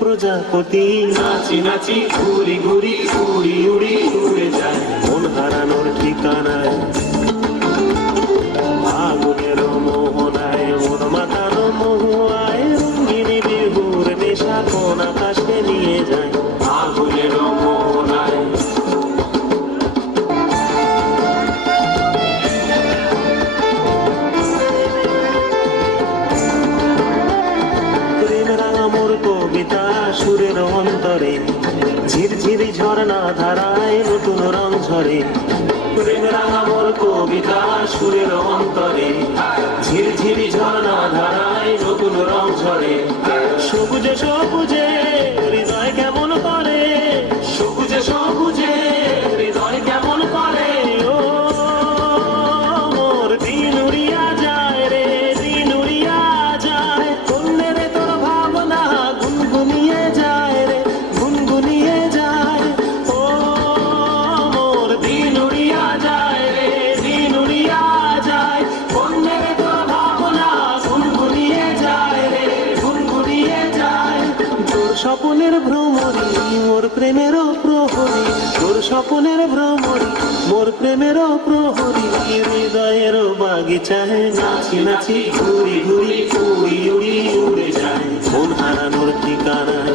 প্রজাপতি, নাচি নাচি ঘুরি ঘুরি উড়ি উড়ি উড়ে যায় মন হারানোর ঠিকানায়। আগুনের মোহনায় মন মাতানো মহুয়ায়, রঙ্গিনী বিহুর নেশা কোন আকাশে নিয়ে যায়। আগুনের মোহনায় প্রেম রাঙা মোর কবিতা সুরের অন্তরে, ঝিরঝিরি ঝর্ণা ধারায় নতুন রং ঝরে। প্রেম রাঙা মোর কবিতা সুরের অন্তরে, ঝিরঝিরি ঝর্ণা ধারায় নতুন রং ঝরে। সবুজে সবুজে হৃদয় কেমন করে, সবুজে সবুজে হৃদয় কেমন করে। ও মোর দিন উড়িয়া যায় রে, দিন উড়িয়া যায়। কন্যে রে তোর ভাবনা গুনগুনিয়ে যায় রে, গুনগুনিয়ে যায়। ও মোর দিন উড়িয়া যায় রে, দিন উড়িয়া যায়। বন্যের তোর ভাবনা গুনগুনিয়ে যায় রে, গুনগুনিয়ে যায়। তোর স্বপনের ভ্রমরি মোর প্রেমেরও প্রহরী, তোর স্বপনের ভ্রমরি মোর প্রেমেরও প্রহরী। হৃদয়ের বাগিচায় নাচি নাচি ঘুরি ঘুরি উড়ি উড়ি উড়ে যায় মন হারানোর ঠিকানায়।